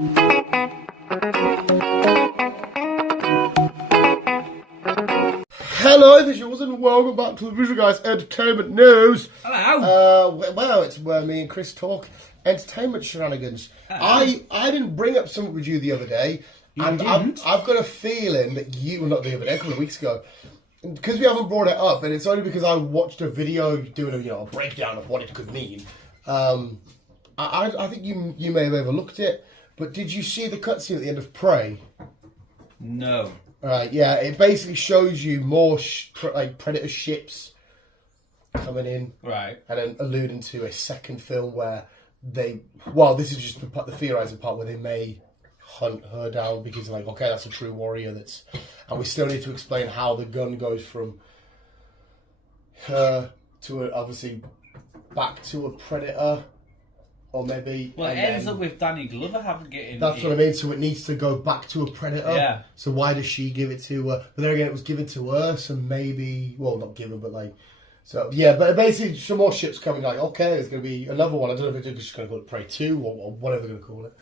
Hello, this is yours and welcome back to the Visual Guys Entertainment News. Hello. Well, it's where me and Chris talk entertainment shenanigans. I didn't bring up something with you the other day, and I've got a feeling that you, well, not the other day, a couple of weeks ago, because we haven't brought it up, and it's only because I watched a video doing a breakdown of what it could mean. I think you may have overlooked it, but did you see the cutscene at the end of Prey? No. Right, yeah, it basically shows you more Predator ships coming in, right, and then alluding to a second film where this is just the theorizing part where they may hunt her down because, like, okay, that's a true warrior. And we still need to explain how the gun goes from her to obviously back to a Predator. Or maybe... Well, it ends up with Danny Glover getting... That's what I mean, so it needs to go back to a Predator. Yeah. So why does she give it to her? But then again, it was given to her, so maybe... Well, not given, but like... So, yeah, but basically some more ships coming, like, okay, there's going to be another one. I don't know if it's just going to call it Prey 2 or whatever they're going to call it.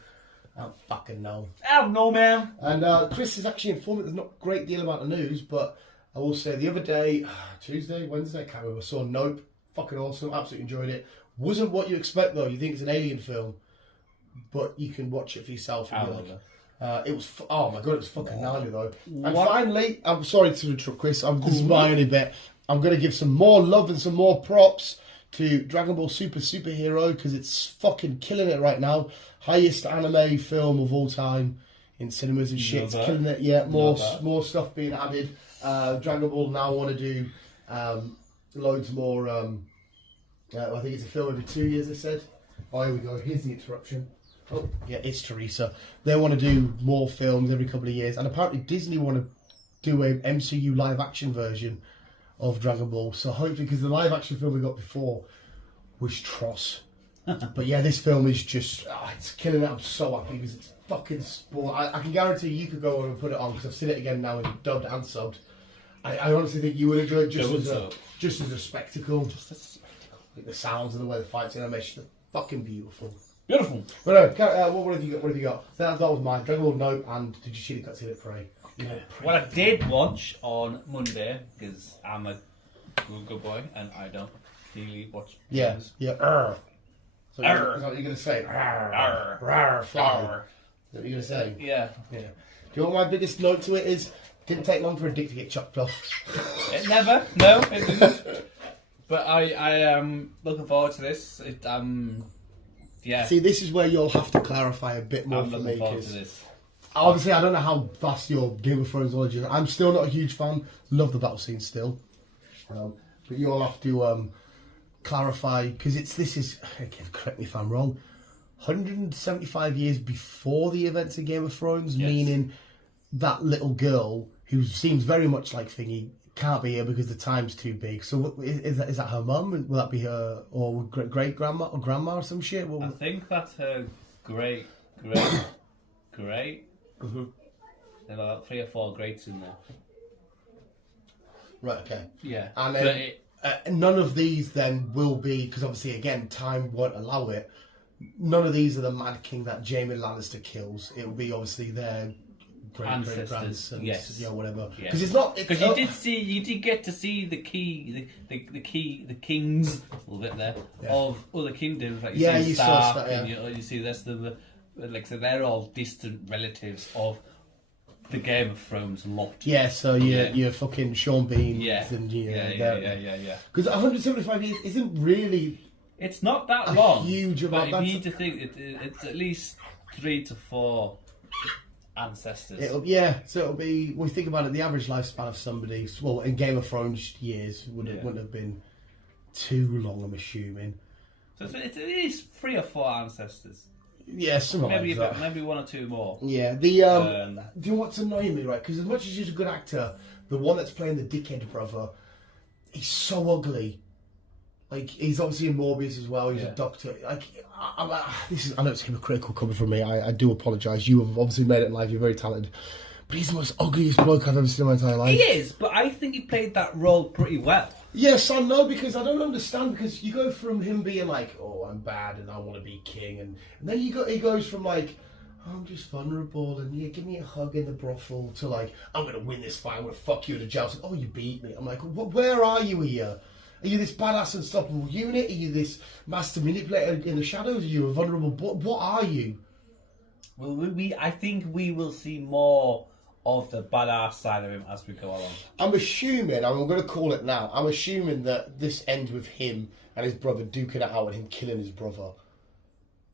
I don't fucking know. I don't know, man. And Chris is actually informed that there's not a great deal about the news, but I will say the other day, Tuesday, Wednesday, I can't remember, I saw Nope. Fucking awesome, absolutely enjoyed it. Wasn't what you expect though. You think it's an alien film, but you can watch it for yourself. It was. Oh my god, it was fucking gnarly though. And finally, I'm sorry to interrupt, Chris. This is my only bit. I'm going to give some more love and some more props to Dragon Ball Superhero because it's fucking killing it right now. Highest anime film of all time in cinemas and shit. It's killing it. Yeah, more stuff being added. Dragon Ball now want to do loads more. I think it's a film every 2 years, they said. Oh, here we go. Here's the interruption. Oh, yeah, it's Teresa. They want to do more films every couple of years. And apparently Disney want to do a MCU live-action version of Dragon Ball. So hopefully, because the live-action film we got before was Tross. But yeah, this film is just... it's killing it. I'm so happy because it's fucking sport. I can guarantee you could go on and put it on because I've seen it again now in dubbed and subbed. I honestly think you would enjoy it just as a spectacle. The sounds and the way the fights and animation are fucking beautiful. Beautiful. But no, what have you got? What have you got? That was mine. Dragon Ball Nope, and did you see the cutscene at Prey? Well, I did watch on Monday because I'm a good boy and I don't really watch. Yeah. News. Yeah. So is that what you're gonna say? Fly. Is that what you're gonna say? Yeah. Yeah. Do you know what my biggest note to it is? Didn't take long for a dick to get chopped off. It never. No, it didn't. But I am looking forward to this. Yeah. See, this is where you'll have to clarify a bit more I'm for me. looking forward to this. Obviously, I don't know how vast your Game of Thrones knowledge is. I'm still not a huge fan. Love the battle scene still. But you'll have to clarify, because this is, again, correct me if I'm wrong, 175 years before the events of Game of Thrones, yes. Meaning that little girl, who seems very much like Thingy, can't be here because the time's too big. So is that her mum? Will that be her or great grandma or grandma or some shit? I think that's her great. Mm-hmm. There are about 3 or 4 greats in there. Right. Okay. Yeah. And then none of these then will be, because obviously again time won't allow it. None of these are the Mad King that Jaime Lannister kills. It will be obviously their great grandsons, yes, yeah, whatever. Because it's not. Because you did get to see the kings a little bit there of other kingdoms. Like you saw that. And you see this so they're all distant relatives of the Game of Thrones lot. Yeah, so you're fucking Sean Bean. And yeah. Because 175 years isn't really. It's not that long. Huge amount. But you need to think it's at least 3 to 4. Ancestors. So it'll be. We think about it. The average lifespan of somebody, well, in Game of Thrones years, wouldn't have been too long. I'm assuming. So it's at least 3 or 4 ancestors. Yeah, something maybe like that. Maybe 1 or 2 more. Yeah. Do you know what's annoying me, right? Because as much as he's a good actor, the one that's playing the dickhead brother, he's so ugly. Like, he's obviously in Morbius as well. He's a doctor. Like, I know it's hypocritical coming from me. I do apologise. You have obviously made it in life. You're very talented. But he's the most ugliest bloke I've ever seen in my entire life. He is, but I think he played that role pretty well. Yes, I know, because I don't understand, because you go from him being like, oh, I'm bad and I want to be king, and then he goes from like, I'm just vulnerable, and yeah, give me a hug in the brothel, to like, I'm gonna win this fight, I'm gonna fuck you in a joust. Oh, you beat me. I'm like, where are you here? Are you this badass unstoppable unit? Are you this master manipulator in the shadows? Are you a vulnerable? What are you? Well, I think we will see more of the badass side of him as we go along. I'm assuming, I'm going to call it now, I'm assuming that this ends with him and his brother duking it out and him killing his brother.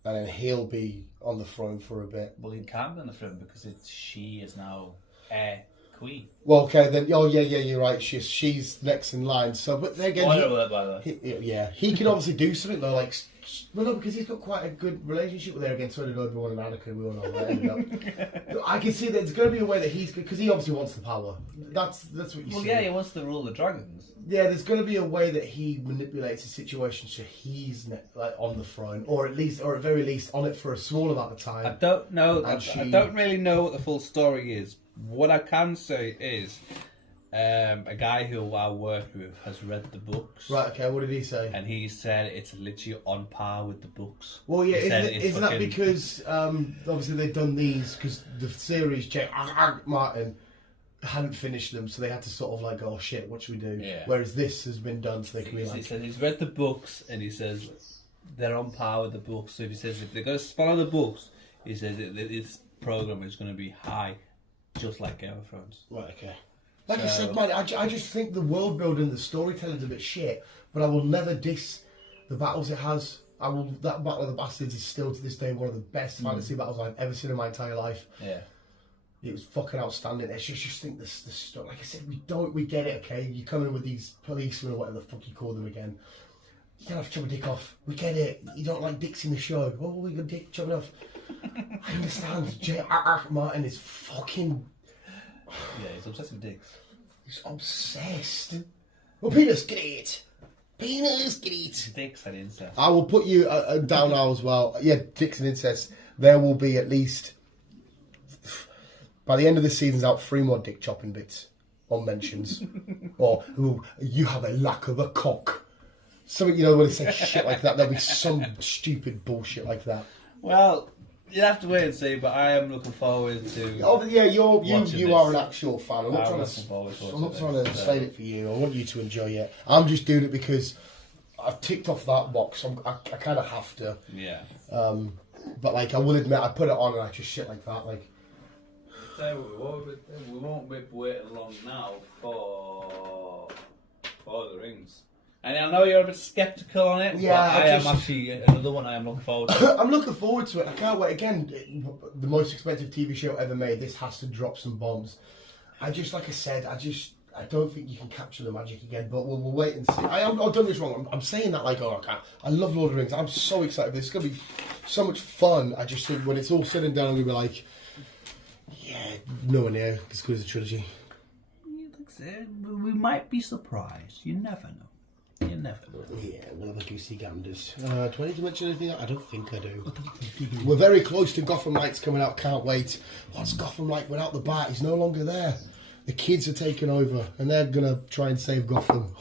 And then he'll be on the throne for a bit. Well, he can't be on the throne because she is now heir queen. Well, okay, then, oh yeah, you're right, she's next in line. So, but then again, Spoiler alert, by the way. he can obviously do something though, like, well, no, because he's got quite a good relationship with her again. So did Obi-Wan and Anakin. We all know that ended up. I can see that there's going to be a way that he's, because he obviously wants the power. That's what you see. Well, yeah, he wants to rule the dragons. Yeah, there's going to be a way that he manipulates the situation so he's like on the throne, or at very least, on it for a small amount of time. I don't know. I don't really know what the full story is. What I can say is, a guy who I work with has read the books. Right. Okay. What did he say? And he said it's literally on par with the books. Well, yeah. Isn't that because obviously they've done these because the series Martin hadn't finished them, so they had to sort of like, oh shit, what should we do? Yeah. Whereas this has been done, so they can be like. He said he's read the books, and he says they're on par with the books. So if he says if they're going to follow the books, he says this program is going to be high, just like Game of Thrones. Right. Okay. Like I said, man, I just think the world building, the storytelling's a bit shit, but I will never diss the battles it has. That Battle of the Bastards is still to this day one of the best fantasy battles I've ever seen in my entire life. Yeah. It was fucking outstanding. I just think the story, like I said, we get it, okay? You come in with these policemen or whatever the fuck you call them again. You can't have chop a dick off. We get it. You don't like dicks in the show. Oh, we got dick chopping off. I understand. J.R.R. Martin is fucking... Yeah, he's obsessed with dicks. He's obsessed. Well, penis, get it. Penis, get it. Dicks and incest. I will put you down now as well. Yeah, dicks and incest. There will be at least, by the end of the season's out, 3 more dick chopping bits on mentions. Or, ooh, you have a lack of a cock. Something, when they say shit like that, there'll be some stupid bullshit like that. Well... You'll have to wait and see, but I am looking forward to. Oh, yeah, you are an actual fan. I'm not trying to say it for you. I want you to enjoy it. I'm just doing it because I've ticked off that box. I kind of have to. Yeah. But like, I will admit, I put it on and I just shit like that. Like. We won't be waiting long now for the rings. And I know you're a bit sceptical on it, yeah, but I am actually another one I am looking forward to. I'm looking forward to it. I can't wait. Again, the most expensive TV show ever made. This has to drop some bombs. Like I said, I don't think you can capture the magic again, but we'll wait and see. I've done this wrong. I'm saying that like, oh, I can't. I love Lord of the Rings. I'm so excited. This is going to be so much fun. I just think when it's all said and done, I'm going to be like, yeah, nowhere near as good as a trilogy. We might be surprised. You never know. You never know. Yeah, we'll have a goosey ganders. Do I need to mention anything? I don't think I do. We're very close to Gotham Knights coming out. Can't wait. What's Gotham like without the Bat? He's no longer there. The kids are taking over, and they're gonna try and save Gotham.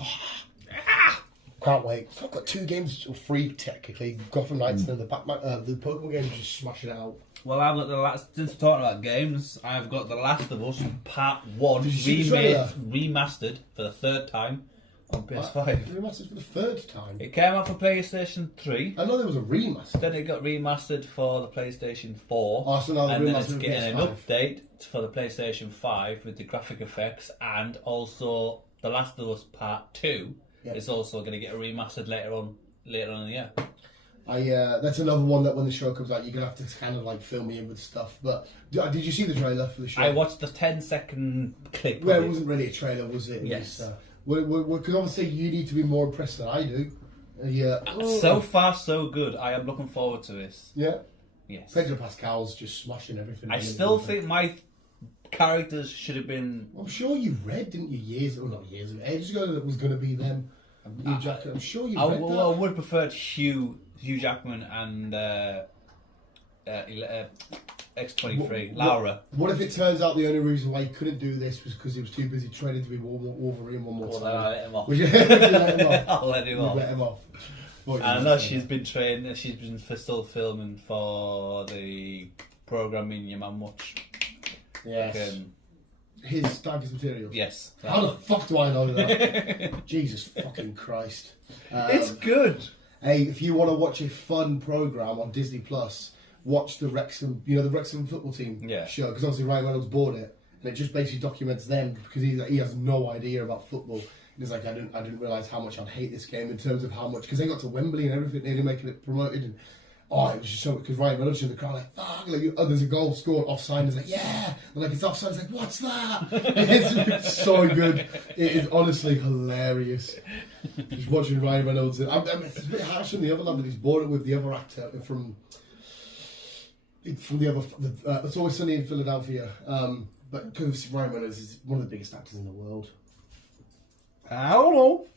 Can't wait. So I've got 2 games free technically. Gotham Knights and the Batman. The Pokemon games, just smashing it out. Well, I've got the last. Since we're talking about games, I've got The Last of Us Part 1 remastered for the 3rd time. On PS5. Remastered for the 3rd time? It came out for PlayStation 3. I know there was a remaster. Then it got remastered for the PlayStation 4. Oh, so now and then it's remastered getting an update for the PlayStation 5 with the graphic effects, and also The Last of Us Part 2 is also going to get a remastered later on in the year. That's another one that when the show comes out, you're going to have to kind of like fill me in with stuff. But did you see the trailer for the show? I watched the 10-second clip. Well, it wasn't really a trailer, was it? Yes. Because obviously you need to be more impressed than I do. Yeah. So far, so good. I am looking forward to this. Yeah. Yes. Pedro Pascal's just smashing everything. I still think my characters should have been. I'm sure you read, didn't you? Ages ago, that it was going to be them. Hugh Jackman. I'm sure you read that. I would have preferred Hugh Jackman and X-23, Laura. What if it turns out the only reason why he couldn't do this was because he was too busy training to be Wolverine one more time? I'll let him off. I'll let him off. Let him off. I know she's been still filming for the programming your man watch. Yes. His Darkest Materials. Yes. How the fuck do I know that? Jesus fucking Christ. It's good. Hey, if you want to watch a fun program on Disney Plus, watch the Wrexham, the Wrexham football team show, because obviously Ryan Reynolds bought it, and it just basically documents them because he has no idea about football. And he's like, I didn't realise how much I'd hate this game in terms of how much, because they got to Wembley and everything, nearly making it promoted, and it was just so, because Ryan Reynolds in the crowd like, fuck, there's a goal scored offside, and it's like, yeah, and like it's offside, it's like, what's that? It's so good. It is honestly hilarious. Just watching Ryan Reynolds, it's a bit harsh on the other lad that he's bought it with the other actor from the other. It's Always Sunny in Philadelphia, but because Ryan Reynolds is one of the biggest actors in the world. I don't know.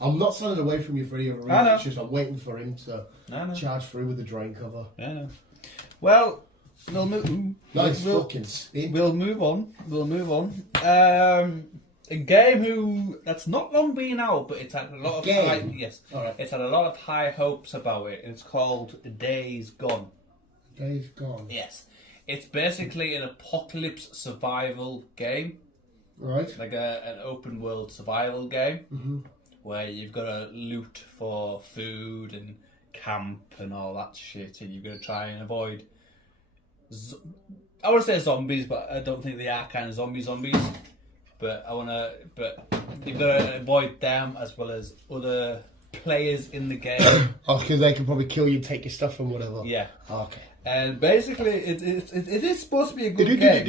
I'm not standing away from you for any other reason. It's just I'm waiting for him to charge through with the drain cover. Yeah. Well, we'll move. Nice fucking spin. We'll move on. A game that's not long been out, but it's had a lot of high, It's had a lot of high hopes about it. It's called Days Gone. Days Gone. Yes, it's basically an apocalypse survival game. Right. Like an open world survival game. Where you've got to loot for food and camp and all that shit, and you've got to try and avoid. I want to say zombies, but I don't think they are kind of zombies. But you've got to avoid them as well as other players in the game. Because they can probably kill you, take your stuff and whatever. Yeah. Okay. And basically, it is supposed to be a good game,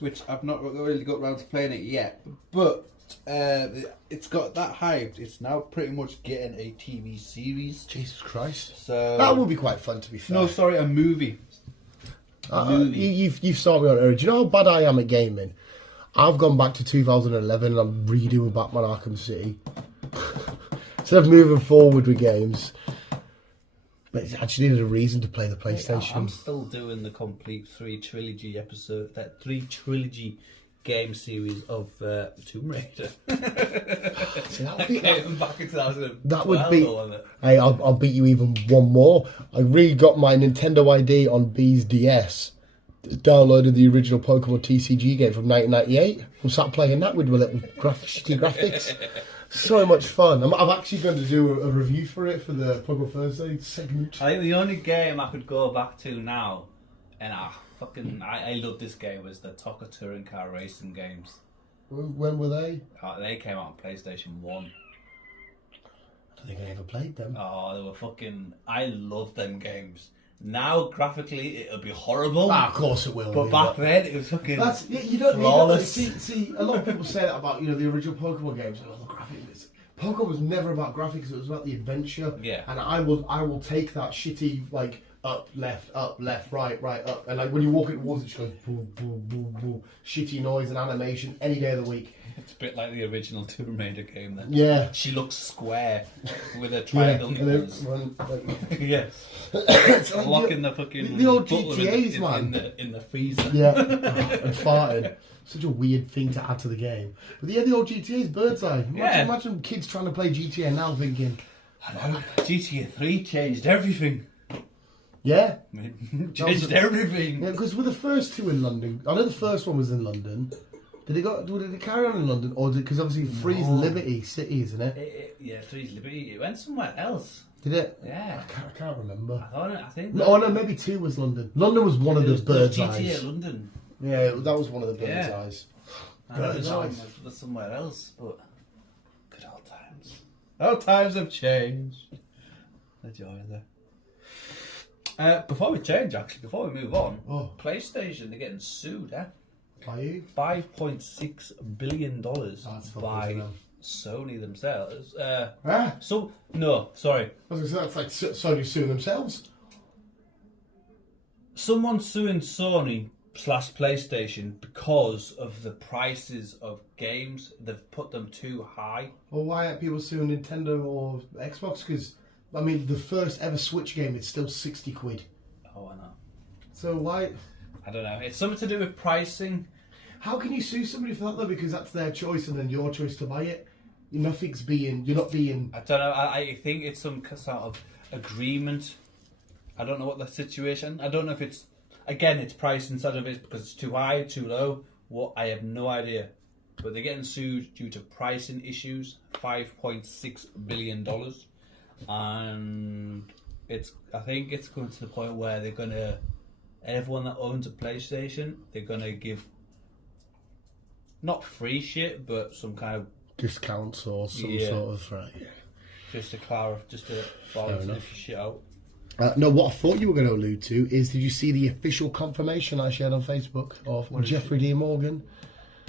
which I've not really got around to playing it yet, but. It's got that hyped. It's now pretty much getting a TV series. Jesus Christ! So that would be quite fun, to be fair. No, sorry, a movie. You've started me on earlier. Do you know how bad I am at gaming? I've gone back to 2011 and I'm redoing Batman Arkham City. Instead of moving forward with games, but I just needed a reason to play the PlayStation. I'm still doing the complete three trilogy game series of Tomb Raider. See, Back in 2012. That would be. Hey, I'll beat you even one more. I got my Nintendo ID on B's DS. Downloaded the original Pokemon TCG game from 1998. I'm sat playing that with little shitty graphics. So much fun. I'm actually going to do a review for it for the Pokemon Thursday segment. I think the only game I could go back to now, and I love this game, was the Toka Touring Car Racing games. When were they? They came out on PlayStation 1. I don't think I ever played them. Oh, they were fucking... I love them games. Now, graphically, it'll be horrible. Of course it will. But back then, it was fucking flawless. See, a lot of people say that about the original Pokemon games. Oh, the graphics. Pokemon was never about graphics. It was about the adventure. Yeah. And I will take that shitty up, left, right, up. And when you walk into walls, it just goes boom, boom, boom, boom. Shitty noise and animation any day of the week. It's a bit like the original Tomb Raider game then. Yeah. She looks square with a triangle nipples. Yes. It's like locking the fucking the old GTAs, man. In the freezer. Yeah. And farting. Such a weird thing to add to the game. But the old GTA's bird's eye. Imagine kids trying to play GTA now thinking, GTA 3 changed everything. Yeah. Changed everything. Yeah, because with the first two in London, I know the first one was in London. Did it carry on in London? Or because obviously 3's Liberty City, isn't it? Yeah, 3's Liberty. It went somewhere else. Did it? Yeah. I can't remember. I think. No, maybe 2 was London. London was one of the bird's eyes. GTA London. Yeah, that was one of the bird's eyes. Bird's eyes. It was somewhere else, but good old times. Old times have changed. The joy there. Before we move on, PlayStation, they're getting sued, By you? $5.6 billion by Sony themselves. No, sorry. I was going to say, that's like Sony suing themselves. Someone's suing Sony / PlayStation because of the prices of games. They've put them too high. Well, why aren't people suing Nintendo or Xbox? Because I mean, the first ever Switch game is still 60 quid. Oh, I know. So why? I don't know. It's something to do with pricing. How can you sue somebody for that though? Because that's their choice and then your choice to buy it. You're not being. I don't know. I think it's some sort of agreement. I don't know what the situation. I don't know if it's. again, it's priced instead of it because it's too high, too low. What I have no idea. But they're getting sued due to pricing issues, $5.6 billion. And I think it's going to the point where they're going to, everyone that owns a PlayStation, they're going to give, not free shit, but some kind of discounts or some sort of, right. Just to clarify, just to balance the shit out. No, what I thought you were going to allude to is, did you see the official confirmation I shared on Facebook of Jeffrey Dean Morgan?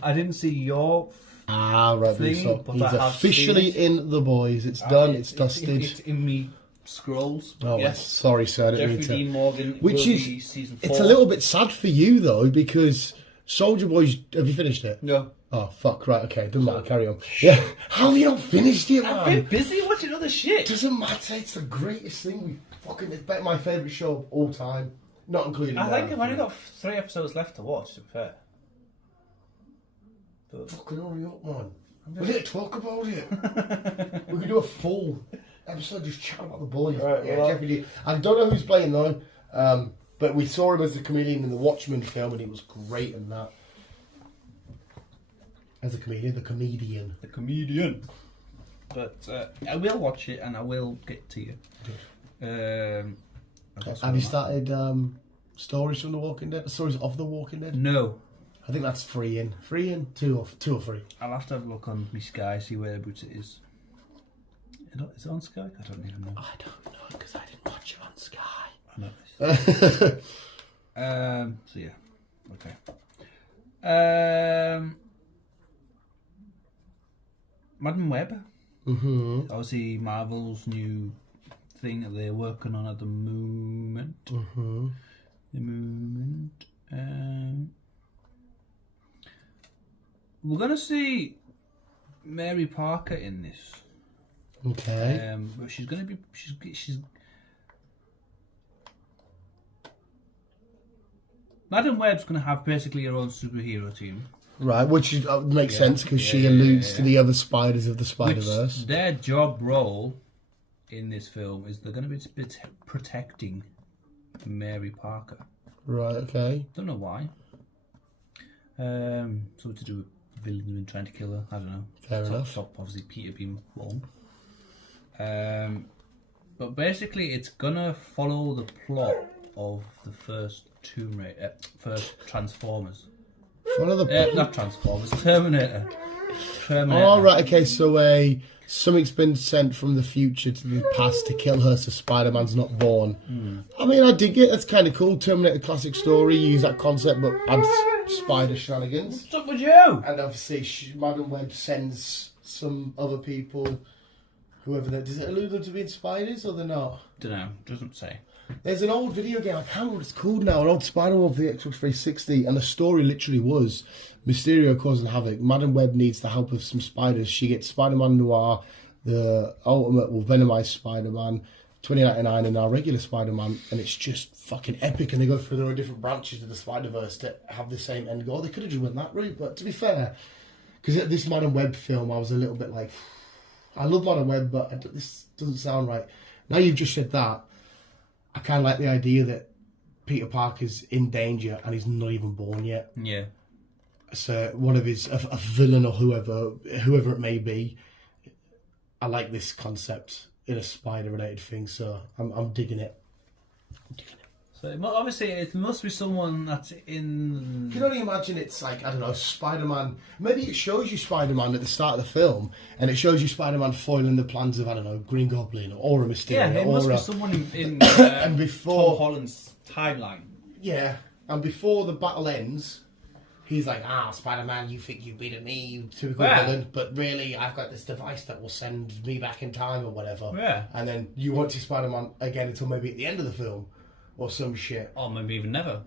I didn't see your right. thing, So but he's officially in The Boys. It's done. It's dusted. It's in me scrolls. Oh, yes. Sorry, sir. I didn't mean to. Jeffrey Dean Morgan. Which will is be season 4. It's a little bit sad for you though, because Soldier Boy's. Have you finished it? No. Oh fuck! Right. Okay. Doesn't matter. Carry on. Yeah. How have you not finished it, man? I've been busy watching other shit. Doesn't matter. It's the greatest thing. It's my favourite show of all time. Not including. I think I've only got 3 episodes left to watch. To be fair. But fucking hurry up, man. We need to talk about it. We can do a full episode just chat about The Boys. Right, yeah, Jeffrey Dean. I don't know who's playing though, but we saw him as the comedian in the Watchmen film, and he was great in that. As a comedian, the comedian. But I will watch it and I will get to you. Have you started stories from The Walking Dead? Stories of The Walking Dead? No. I think that's free in 2 or 3. I'll have to have a look on my Sky, see whereabouts it is. Is it on Sky? I don't even know. I don't know because I didn't watch it on Sky. I know this. So yeah, okay. Madam Web. Mm-hmm. Obviously, Marvel's new thing that they're working on at the moment. Mm-hmm. We're gonna see Mary Parker in this. Okay. But she's gonna be she's Madam Web's gonna have basically her own superhero team. Right, which makes sense because she alludes to the other spiders of the Spider-Verse. Their job role in this film is they're going to be protecting Mary Parker. Right, okay. Don't know why. Something to do with villains been trying to kill her. I don't know. Fair enough. Top, obviously, Peter being one. But basically, it's gonna follow the plot of the first first Transformers. Follow the not Transformers, Terminator. Oh, right, okay, so something's been sent from the future to the past to kill her so Spider-Man's not born. I mean, I dig it, that's kind of cool. Terminator classic story, use that concept, but add spider shenanigans. What's up with you? And obviously, Madam Web sends some other people, whoever that. Does it allude them to being spiders or they're not? Don't know, doesn't say. There's an old video game, I can't remember what it's called now, an old Spider-Man for the Xbox 360, and the story literally was Mysterio causing havoc. Madam Web needs the help of some spiders. She gets Spider-Man Noir, the ultimate venomized Spider-Man, 2099, and now regular Spider-Man, and it's just fucking epic, and they go through their own different branches of the Spider-Verse to have the same end goal. They could have just went that route, but to be fair, because this Madam Web film, I was a little bit like, I love Madam Web, but this doesn't sound right. Now you've just said that, I kind of like the idea that Peter Parker's in danger and he's not even born yet. Yeah. So one of his, a villain or whoever it may be, I like this concept in a spider-related thing, so I'm digging it. So obviously it must be someone that's in... You can only imagine it's like, I don't know, Spider-Man. Maybe it shows you Spider-Man at the start of the film, and it shows you Spider-Man foiling the plans of, I don't know, Green Goblin or a Mysterio. Yeah, it must be someone in and before, Tom Holland's timeline. Yeah, and before the battle ends, he's like, Spider-Man, you think you beat me, you typical villain, but really, I've got this device that will send me back in time or whatever. Yeah. And then you won't see Spider-Man again until maybe at the end of the film. Or some shit. Or maybe even never.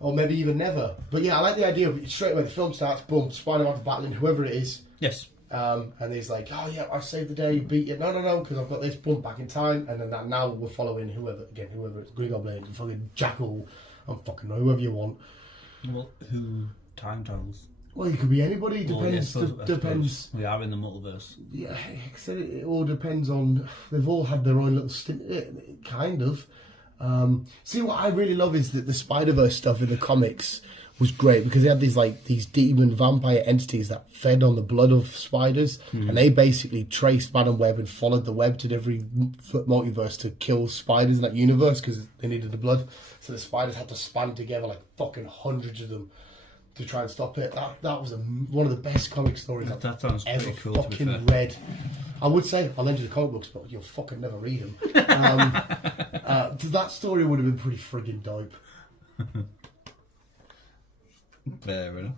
But yeah, I like the idea of straight away the film starts, boom, Spider-Man's battling whoever it is. Yes. And he's like, oh yeah, I saved the day, beat you. No, because I've got this, boom, back in time. And then now we're following whoever it's Green Goblin, fucking Jackal, whoever you want. Well, who time travels? Well, it could be anybody, depends. Depends. We are in the multiverse. Yeah, it all depends on, they've all had their own little stint, kind of. See, what I really love is that the Spider-Verse stuff in the comics was great because they had these demon vampire entities that fed on the blood of spiders, and they basically traced Madam Web and followed the web to every multiverse to kill spiders in that universe because they needed the blood. So the spiders had to span together like fucking hundreds of them to try and stop it. That was one of the best comic stories that sounds ever pretty cool, fucking read. I would say I'll lend you the comic books, but you'll fucking never read them. That story would have been pretty friggin' dope. Fair enough.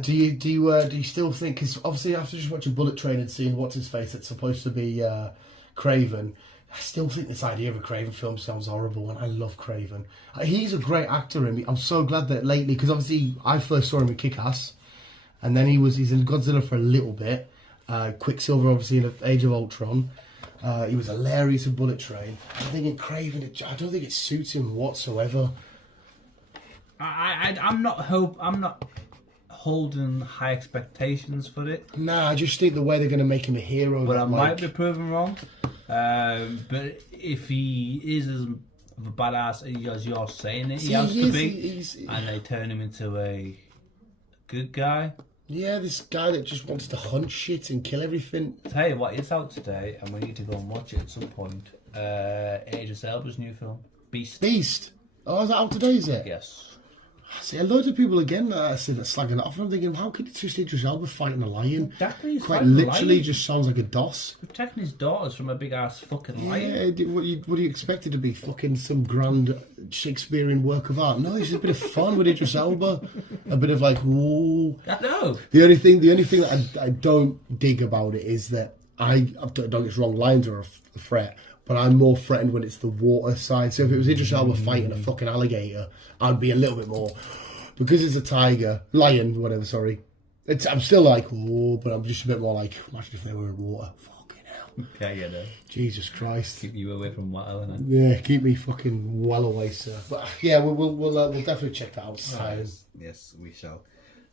Do you still think? Because obviously after just watching Bullet Train and seeing what's his face, it's supposed to be Craven. I still think this idea of a Craven film sounds horrible, and I love Craven. He's a great actor, and I'm so glad that lately, because obviously I first saw him in Kick-Ass, and then he's in Godzilla for a little bit. Quicksilver, obviously, in Age of Ultron. He was hilarious in Bullet Train. I think in Craven, I don't think it suits him whatsoever. I'm not holding high expectations for it. Nah, I just think the way they're going to make him a hero. But I might be proven wrong. But if he is as of a badass as you're saying he has to be, and they turn him into a good guy. Yeah, this guy that just wants to hunt shit and kill everything. Tell you what, it's out today, and we need to go and watch it at some point. Idris Elba's new film, Beast. Oh, is that out today, is it? Yes. See, a load of people again that are slagging it off, and I'm thinking, how could just Idris Elba fighting a lion? Exactly. Quite literally just sounds like a DOS. Protecting his daughters from a big ass fucking lion. Yeah, what do you expect it to be? Fucking some grand Shakespearean work of art? No, it's just a bit of fun with Idris Elba. A bit of like, ooh. I know. The only thing that I don't dig about it is that don't get us wrong, lions are a threat. But I'm more threatened when it's the water side. So if it was Idris Elba fighting a fucking alligator, I'd be a little bit more. Because it's a lion, whatever, sorry. I'm still like, oh, but I'm just a bit more like, imagine if they were in water. Fucking hell. Okay, yeah, no. Jesus Christ. Keep you away from water, innit? Yeah, keep me fucking well away, sir. But yeah, we'll definitely check that out. Yes, we shall.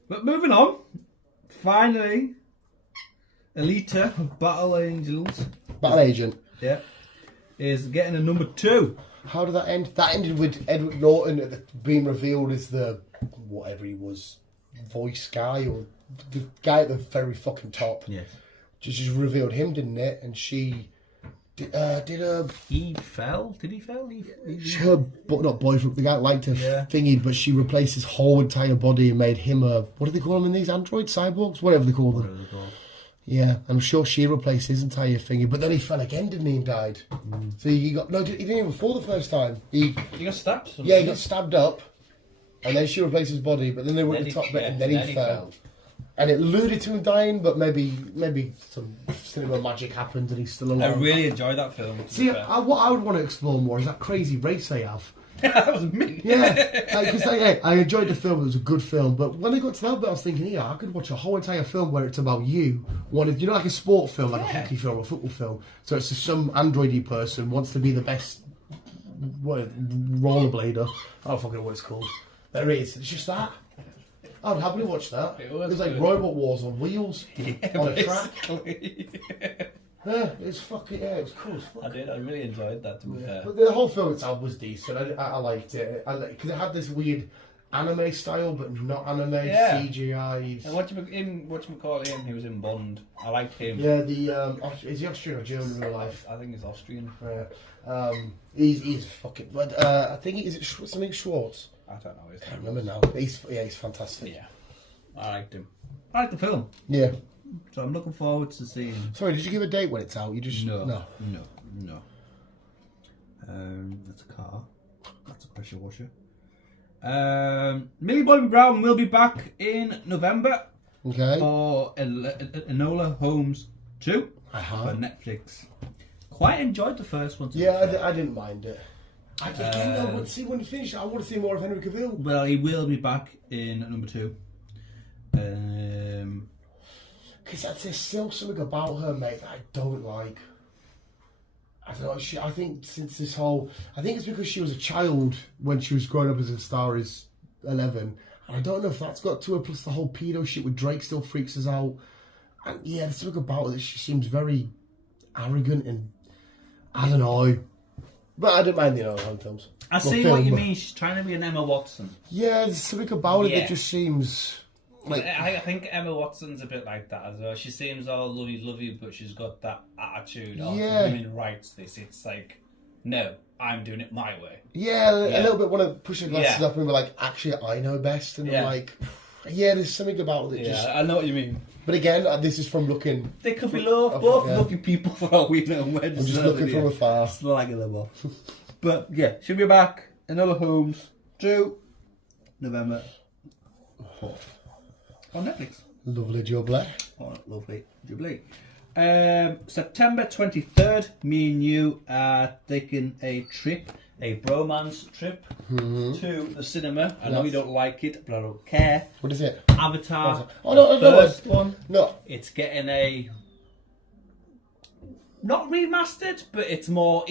But moving on, finally, Alita of Battle Angels. Battle Agent. Yeah. Is getting a number 2. How did that end? That ended with Edward Norton being revealed as the whatever he was, voice guy or the guy at the very fucking top. Yes. Just revealed him, didn't it? And she He fell? Did he fall? Not boyfriend, the guy that liked her thingy, but she replaced his whole entire body and made him a, what do they call them in these androids? Cyborgs? Whatever they call them. Yeah, I'm sure she replaced his entire thingy, but then he fell again, didn't he, and died. So he didn't even fall the first time. He got stabbed? Yeah, he got stabbed up, and then she replaced his body, but then they were at the top bit, and then he fell. And it alluded to him dying, but maybe some cinema magic happened and he's still alive. I really enjoyed that film. See, what I would want to explore more is that crazy race they have. That was me. Yeah, because I enjoyed the film. It was a good film, but when I got to that bit, I was thinking, yeah, I could watch a whole entire film where it's about you wanted, like a sport film, like a hockey film, or a football film. So it's just some androidy person wants to be the best rollerblader. I don't fucking know what it's called. There it is. It's just that. I'd happily watch that. It was like Robot Wars on wheels on a track. Yeah, it's fucking it's cool as fuck. I really enjoyed that. To be fair, but the whole film itself was decent. I liked it. Because it had this weird anime style, but not anime CGI. And whatchamacallit him? He was in Bond. I liked him. Yeah, is he Austrian or German in real life? I think he's Austrian. He's fucking. But I think is it something Schwartz? I don't know. I can't remember now. He's fantastic. Yeah, I liked him. I liked the film. Yeah. So I'm looking forward to seeing. Sorry, did you give a date when it's out? You just no. That's a car. That's a pressure washer. Millie Bobby Brown will be back in November. Okay. For Enola Holmes 2 for Netflix. Quite enjoyed the first one. I didn't mind it. I want to see when you finish. I want to see more of Henry Cavill. Well, he will be back in number 2. Because there's still something about her, mate, that I don't like. I don't know. I think since this whole... I think it's because she was a child when she was growing up as a star is 11. And I don't know if that's got to her. Plus the whole pedo shit with Drake still freaks us out. And yeah, there's something about her that she seems very arrogant and... I don't know. But I don't mind the home films. I see what you mean. She's trying to be an Emma Watson. Yeah, there's something about it that just seems like. I think Emma Watson's a bit like that as well. She seems all lovey, but she's got that attitude of women rights. It's like, no, I'm doing it my way. Yeah, a little bit want to push your glasses up and be like, actually, I know best. And I'm like, yeah, there's something about it. Yeah, I know what you mean. But again, this is from looking. They could be both lucky people for all we know. I'm just looking from afar. Slagging them off. But yeah, she'll be back in other homes 2 November 4th on Netflix. Lovely jubilee. Oh, lovely jubilee. September 23rd, me and you are taking a bromance trip to the cinema. I know you don't like it, but I don't care. What is it? Avatar. Oh no, first one. No. It's getting a not remastered, but it's a more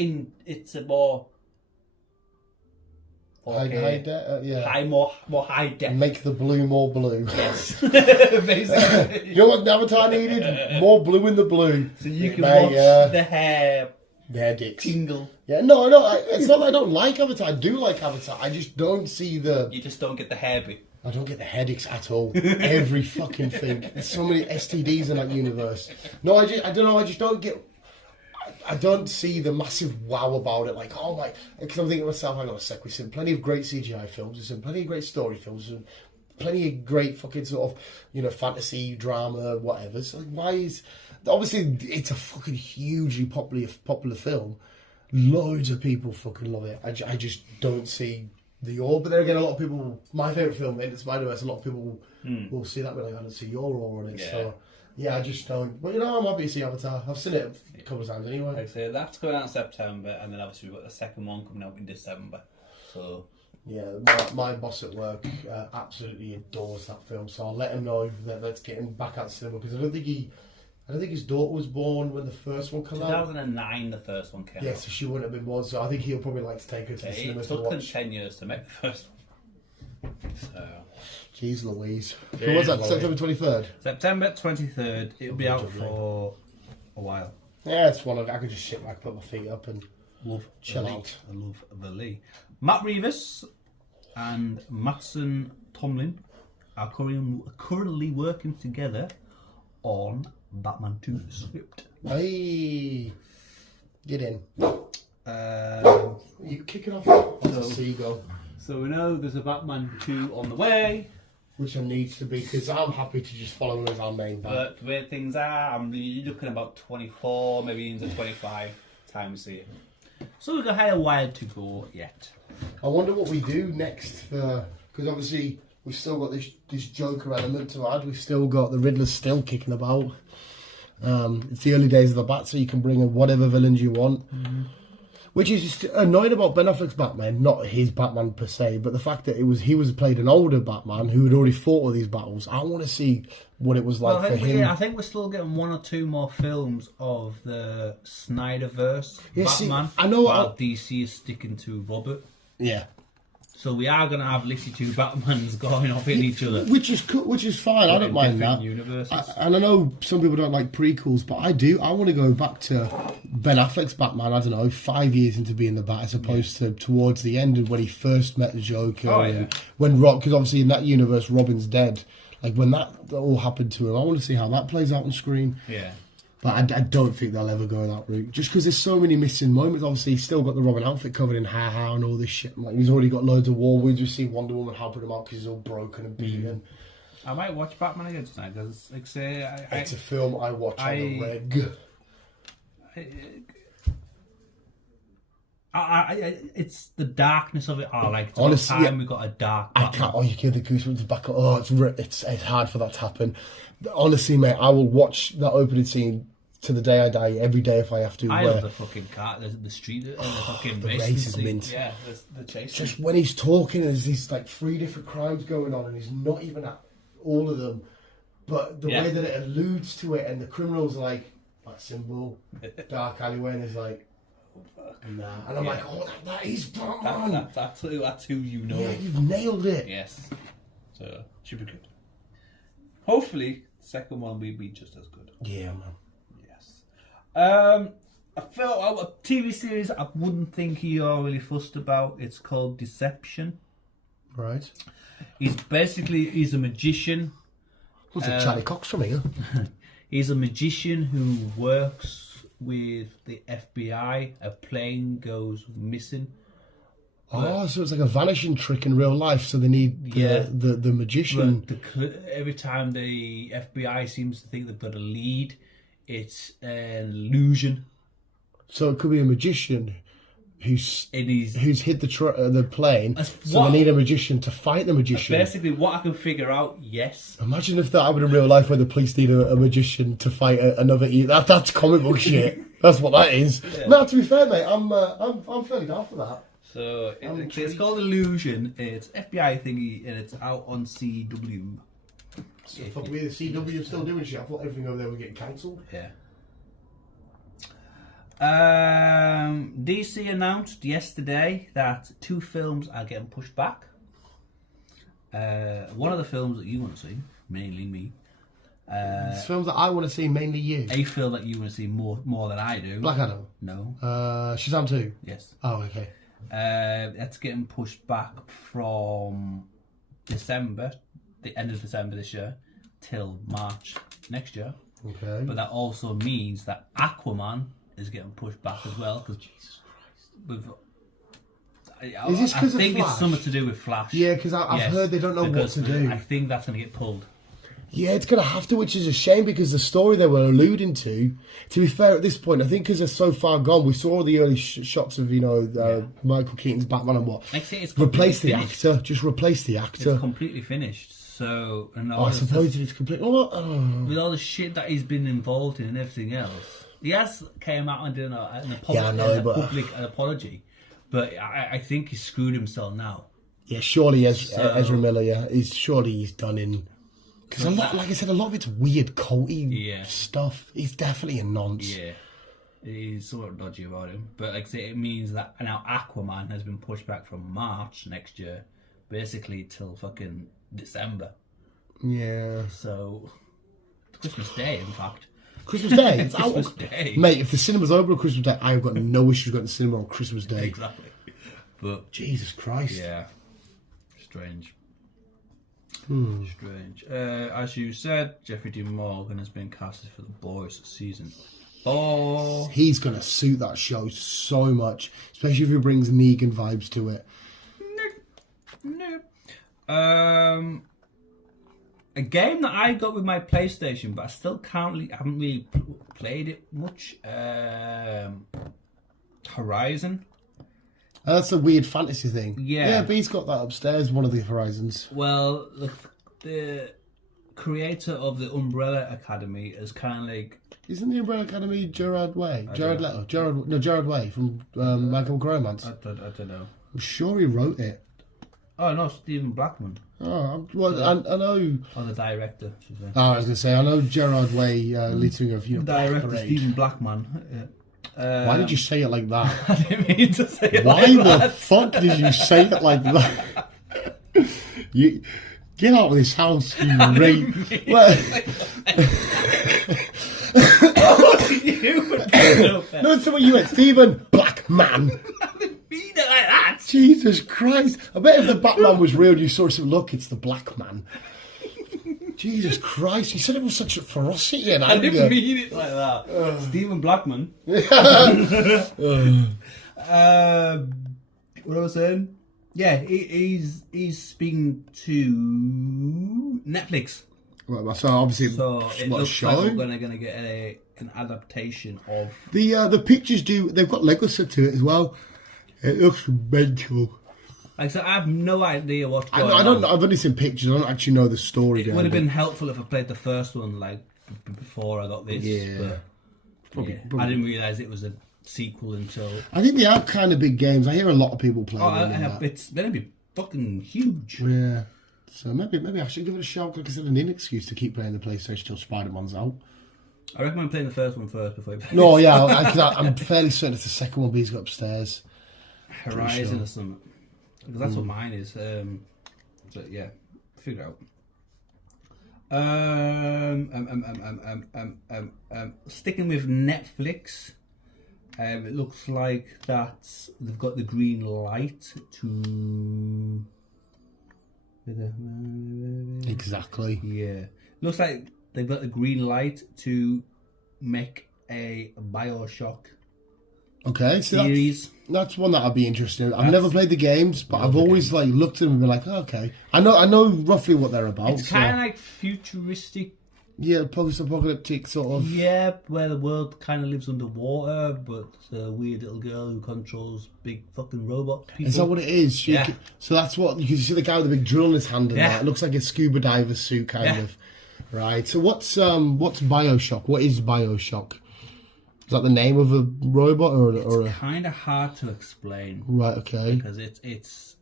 more high def. Make the blue more blue. Yes, basically. You know what Avatar needed? More blue in the blue. So you can watch the hair dicks. tingle. Yeah, no, it's not that I don't like Avatar. I do like Avatar. I just don't see the. You just don't get the hair bit. I don't get the headaches at all. Every fucking thing. There's so many STDs in that universe. No, I don't know. I just don't get. I don't see the massive wow about it. Like, oh my. Because I'm thinking to myself, hang on a sec. We've seen plenty of great CGI films. We've seen plenty of great story films. And plenty of great fucking sort of, fantasy, drama, whatever. So, like, why is. Obviously, it's a fucking hugely popular film. Loads of people fucking love it. I just don't see the awe. But then again, a lot of people. My favourite film, Into Spider-Verse, a lot of people will see that, but like, I don't see your awe on it. Yeah. So. Yeah, I just don't. But I'm happy to see Avatar. I've seen it a couple of times anyway. Like I say, that's coming out in September, and then obviously we've got the second one coming out in December. So yeah, my boss at work absolutely adores that film. So I'll let him know that let's get him back out to cinema because I don't think his daughter was born when the first one came out. 2009, the first one came out. Yeah, so she wouldn't have been born. So I think he'll probably like to take her to the cinema to watch. It took them 10 years to make the first one. So. Jeez Louise. Who was that? September 23rd? September 23rd. It'll be out for a while. Yeah, it's one I could just sit back, put my feet up and chill out. I love the Lee. Matt Reeves and Mattson Tomlin are currently working together on Batman 2 script. Hey, get in. You kicking off the seagull. So we know there's a Batman 2 on the way. Which there needs to be, because I'm happy to just follow him as our main band. But the way things are, I'm really looking about 24, maybe into 25 times a year. So we've got a while to go yet. I wonder what we do next, because obviously we've still got this Joker element to add. We've still got the Riddler still kicking about. It's the early days of the Bat, so you can bring in whatever villains you want. Mm-hmm. Which is just annoying about Ben Affleck's Batman, not his Batman per se, but the fact that he was played an older Batman who had already fought all these battles. I want to see what it was like for him. Yeah, I think we're still getting 1 or 2 more films of the Snyderverse Batman. See, I know while DC is sticking to Robert. Yeah. So we are going to have literally 2 Batmans going off in each other. Which is fine, I don't mind that. And I know some people don't like prequels, but I do. I want to go back to Ben Affleck's Batman, I don't know, 5 years into being the Bat as opposed to towards the end when he first met the Joker. And when because obviously in that universe Robin's dead. Like when that all happened to him, I want to see how that plays out on screen. Yeah. But I don't think they'll ever go that route. Just because there's so many missing moments. Obviously, he's still got the Robin outfit covered in hair and all this shit. Like, he's already got loads of war wounds. We see Wonder Woman helping him out because he's all broken and beaten. I might watch Batman again tonight. Because, like say, it's a film I watch on the reg. It's the darkness of it. Honestly, we got a dark Batman. I can't. Oh, you hear the goosebumps back up. Oh, it's hard for that to happen. Honestly, mate, I will watch that opening scene to the day I die every day if I have to. I love the fucking car, the street, the fucking the race is mint. Yeah, the chase. Just when he's talking, there's these like 3 different crimes going on, and he's not even at all of them. But the way that it alludes to it, and the criminal's like that symbol, dark alleyway, and it's like. Nah. And I'm like, oh, that is Batman. That's who you know. Yeah, you've nailed it. Yes. So, should be good. Hopefully, the second one will be just as good. Yeah, man. Yes. I felt a TV series I wouldn't think you're really fussed about. It's called Deception. Right. He's a magician. What's it, Charlie Cox from here? He's a magician who works with the FBI. A plane goes missing. Oh, so it's like a vanishing trick in real life. So they need the magician. Every time the FBI seems to think they've got a lead, it's an illusion. So it could be a magician who's hit the plane. So they need a magician to fight the magician. Basically, what I can figure out, yes. Imagine if that happened in real life, where the police need a magician to fight another. That's comic book shit. That's what that is. Yeah. No, to be fair, mate, I'm fairly down for that. So it's called Illusion. It's FBI thingy, and it's out on CW. So fuck me, the CW still doing shit. I thought everything over there was getting cancelled. Yeah. DC announced yesterday that 2 films are getting pushed back. One of the films that you want to see, mainly me. Films that I want to see, mainly you. A film that you want to see more than I do. Black Adam. No. Shazam 2. Yes. Oh, okay. That's getting pushed back from December, the end of December this year, till March next year. Okay. But that also means that Aquaman is getting pushed back as well, because Jesus Christ, is this because of Flash? It's something to do with Flash. Yeah, because I've heard they don't know what to do. I think that's going to get pulled. Yeah, it's going to have to, which is a shame, because the story they were alluding to be fair at this point, I think because they're so far gone, we saw all the early shots of, Michael Keaton's Batman and what. Replace the actor. Just replace the actor. It's completely finished. So, I suppose it's completely... With all the shit that he's been involved in and everything else. He has came out and done an public apology, but I think he's screwed himself now. Yeah, surely Ezra Miller, he's done in... Because like I said, a lot of it's weird, culty stuff. He's definitely a nonce. Yeah, he's sort of dodgy about him. But like I say, it means that now Aquaman has been pushed back from March next year, basically till fucking December. Yeah. So, Christmas Day, in fact. Christmas Day? It's Christmas out. Day. Mate, if the cinema's open on Christmas Day, I've got no issues going to the cinema on Christmas Day. Exactly. But Jesus Christ. Yeah. Strange. Strange. As you said, Jeffrey Dean Morgan has been casted for The Boys season 4. He's going to suit that show so much, especially if he brings Negan vibes to it. No. A game that I got with my PlayStation, but I still haven't really played it much. Horizon. That's a weird fantasy thing. Yeah, but he's got that upstairs, one of the Horizons. Well, the creator of the Umbrella Academy is kind of like... Isn't the Umbrella Academy Gerard Way? Jared Way from Michael Romance. I don't know. I'm sure he wrote it. Oh, no, Stephen Blackman. Oh, well, I know... Oh, the director. I was going to say, I know Gerard Way, lead singer of, director Stephen Blackman. Why did you say it like that? I didn't mean to say it Why the fuck did you say it like that? You get out of this house, you rape. No, it's the way you went, Stephen Blackman. I didn't mean it like that. Jesus Christ! I bet if the Batman was real, you saw some look. It's the Black Man. Jesus Christ! You said it with such a ferocity and anger. I didn't mean it like that. Stephen Blackman. What I was saying? Yeah, he's speaking to Netflix. Right, so obviously, it looks like we're gonna get an adaptation of the pictures. They've got Lego set to it as well. It looks mental. Like I said, I have no idea what's going on. I've only seen pictures. I don't actually know the story. It would have been helpful if I played the first one before I got this. Yeah. Probably. I didn't realise it was a sequel until... I think they are kind of big games. I hear a lot of people playing them. It's going to be fucking huge. Yeah. So maybe I should give it a shot, because it's an excuse to keep playing the PlayStation till Spider-Man's out. I recommend playing the first one first before you play No, yeah, I'm fairly certain it's the second one B's got upstairs. Horizon or something. Because that's what mine is. So yeah, figure it out. Sticking with Netflix, It looks like that they've got the green light to. Exactly. Yeah, looks like they've got the green light to make a BioShock Okay, so series. that's one that I'd be interested in. I've never played the games, but I've the always games. like looked at them and been like, oh, okay. I know roughly what they're about. It's kind of like futuristic. Yeah, post-apocalyptic sort of. Yeah, where the world kind of lives underwater, but a weird little girl who controls big fucking robot people. Is that what it is? Yeah. So that's what you can see the guy with the big drill in his hand and Yeah. that. It looks like a scuba diver suit kind of. Right. So what's BioShock? What is BioShock? Is that the name of a robot or a Kind of hard to explain right? Okay. because it's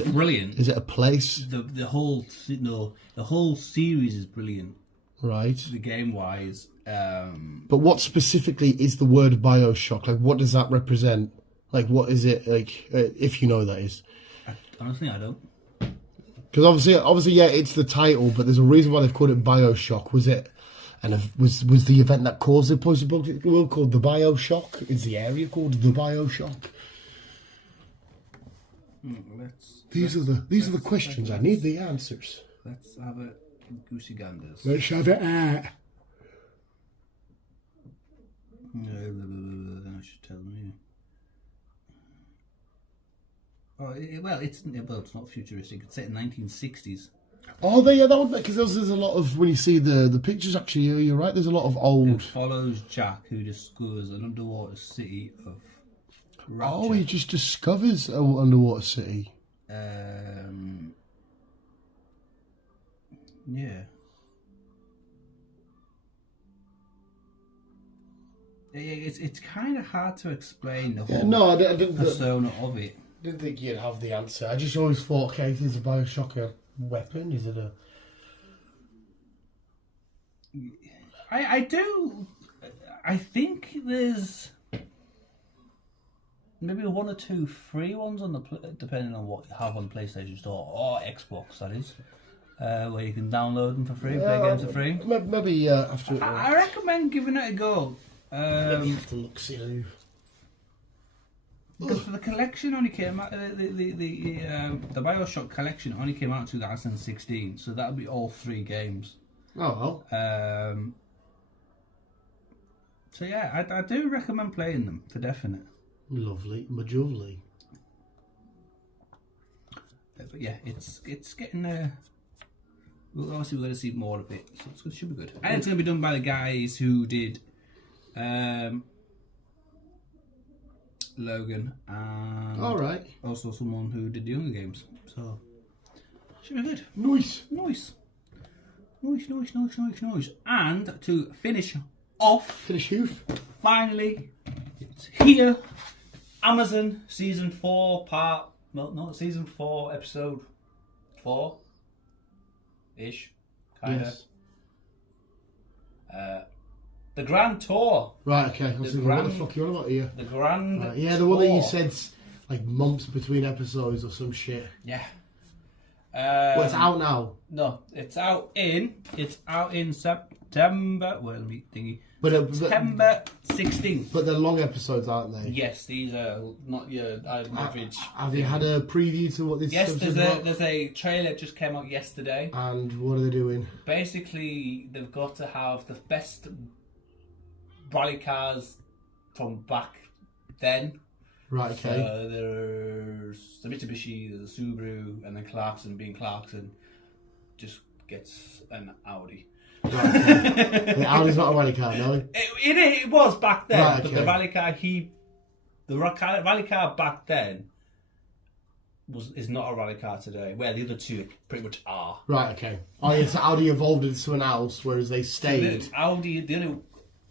brilliant. Is it a place? The whole the whole series is brilliant. Right. The game wise, But what specifically is the word BioShock? Like, what does that represent? Like, what is it? Like, if you know that is. honestly, I don't. Because obviously, yeah, it's the title, but there's a reason why they've called it BioShock. Was it? And was the event that caused the post-apocalyptic world called the BioShock? Is the area called the BioShock? These are the questions. I need the answers. Let's have a goosey ganders. Let's have it out. I should tell them. Oh, it's not futuristic. It's set in 1960s. Oh, yeah, that would because there's a lot of when you see the pictures. Actually, you're right. There's a lot of It old. follows Jack, who discovers an underwater city of Rapture. Oh, he just discovers an underwater city. Yeah. It's kind of hard to explain the whole No, I didn't. persona of it. Didn't think you'd have the answer. I just always thought, okay, is a BioShock a weapon? Is it a... I do. I think there's maybe one or two free ones on the depending on what you have on PlayStation Store or Xbox, that is, where you can download them for free, play games for free. Maybe after... I recommend giving it a go. maybe have to look, see who... Because for the collection only came out, the BioShock collection only came out in 2016, so that'll be all 3 games. Oh, well. So yeah, I do recommend playing them for definite. Lovely. Majovely. But yeah, it's getting there. We're going to see more of it, so it should be good. And it's going to be done by the guys who did Logan and All right. also someone who did the Younger Games. So should be good. Nice. Nice. And to finish off, Finish hoof. finally, it's here. Amazon season 4 season 4 episode 4 ish, kind of. Yes. The Grand Tour. Right, okay. I was thinking, what the fuck are you on about here? The Grand Right, yeah, the one that you Tour. said's like months between episodes or some shit. Yeah. Well, it's out now. No, it's out in September. Well, let me thingy. But September 16th. but they're long episodes, aren't they? Yes, these are not your average. Have you had a preview to what this Yes, episode's there's about? a trailer that just came out yesterday. And what are they doing? Basically, they've got to have the best rally cars from back then. Right, okay. So there's the Mitsubishi, there's a Subaru, and then Clarkson, being Clarkson, just gets an Audi. Right, okay. The Audi's not a rally car, no? It was back then, Right, but okay. the rally car rally car back then is not a rally car today. Where the other two pretty much are. Right, okay. Oh, yes, Audi evolved into someone else, whereas they stayed. The only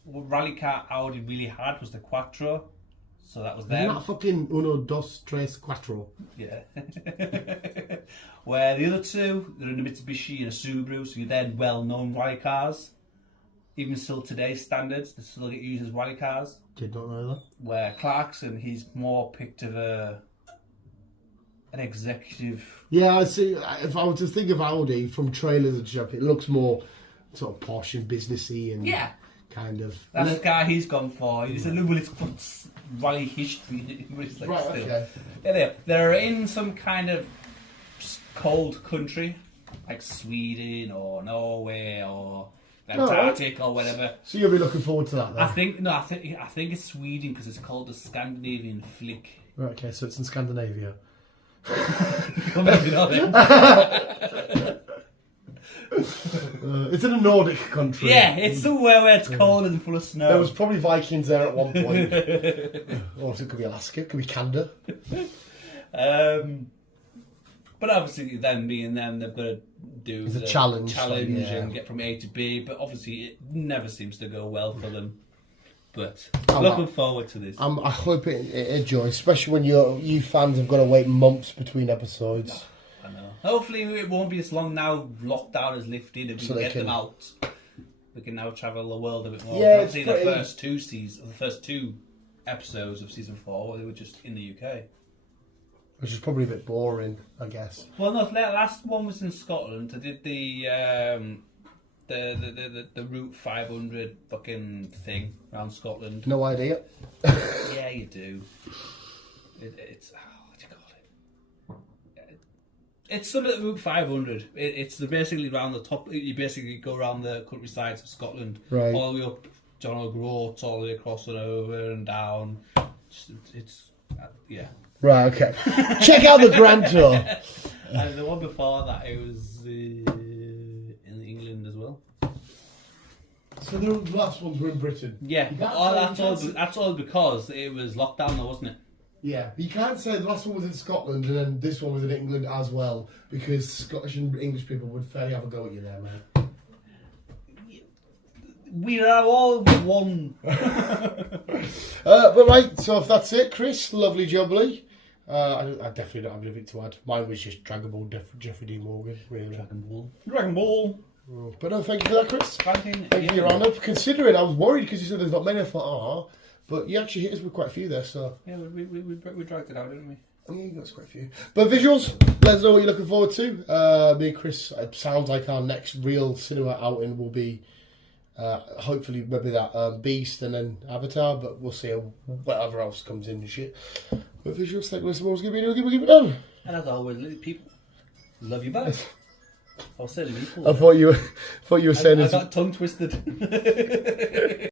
rally car Audi really had was the Quattro, so that was them. Not fucking uno, dos, tres, cuatro. Yeah. Where the other two, they're in a Mitsubishi and a Subaru, so you're then well-known rally cars. Even still today's standards, they still get used as rally cars. Did not know that. Where Clarkson, he's more picked of an executive. Yeah, I see. If I were to think of Audi from trailers and stuff, it looks more sort of posh and businessy and Yeah. kind of. That's the guy he's gone for. He's a little bit rally history. It's like Right, still. okay. Yeah, they're in some kind of cold country, like Sweden or Norway or Antarctic or whatever. So you'll be looking forward to that then? I think it's Sweden because it's called the Scandinavian Flick. Right, okay, so it's in Scandinavia. Maybe not then. It's in a Nordic country. Yeah, it's somewhere where it's cold and full of snow. There was probably Vikings there at one point. Or it could be Alaska, it could be Canada. But obviously, them being them, they've got to do It's a challenge, yeah. and get from A to B. But obviously, it never seems to go well for them. But I'm looking forward to this. I hope it enjoys, especially when you fans have got to wait months between episodes. I know. Hopefully, it won't be as long now. Lockdown is lifted, and we can get them out. We can now travel the world a bit more. Yeah, obviously, the first two episodes of season 4, they were just in the UK. Which is probably a bit boring, I guess. Well, no, the last one was in Scotland. I did the Route 500 fucking thing around Scotland. No idea. Yeah, you do. It's what do you call it? It's some of the Route 500. It's basically around the top. You basically go around the countrysides of Scotland, Right. all the way up John O'Groats, all the way across and over and down. Yeah. Right, okay. Check out the Grand Tour. And the one before that, it was in England as well. So the last ones were in Britain. Yeah, that's all because it was lockdown, though, wasn't it? Yeah, you can't say the last one was in Scotland and then this one was in England as well, because Scottish and English people would fairly have a go at you there, man. We are all one. But right, so if that's it, Chris, lovely jubbly. I definitely don't have anything to add. Mine was just Dragon Ball, Jeffrey D. Morgan, really. Dragon Ball. But no, thank you for that, Chris. Thank you, Your Honour. Considering I was worried because you said there's not many, I thought, but you actually hit us with quite a few there, so. Yeah, we dragged it out, didn't we? Yeah, you got us quite a few. But visuals, let us know what you're looking forward to. Me and Chris, it sounds like our next real cinema outing will be hopefully maybe that Beast and then Avatar, but we'll see whatever else comes in and shit. But visuals, thank you so much. Give it done. And as always, people, love you back. I'll say people. I thought you were saying I got tongue twisted.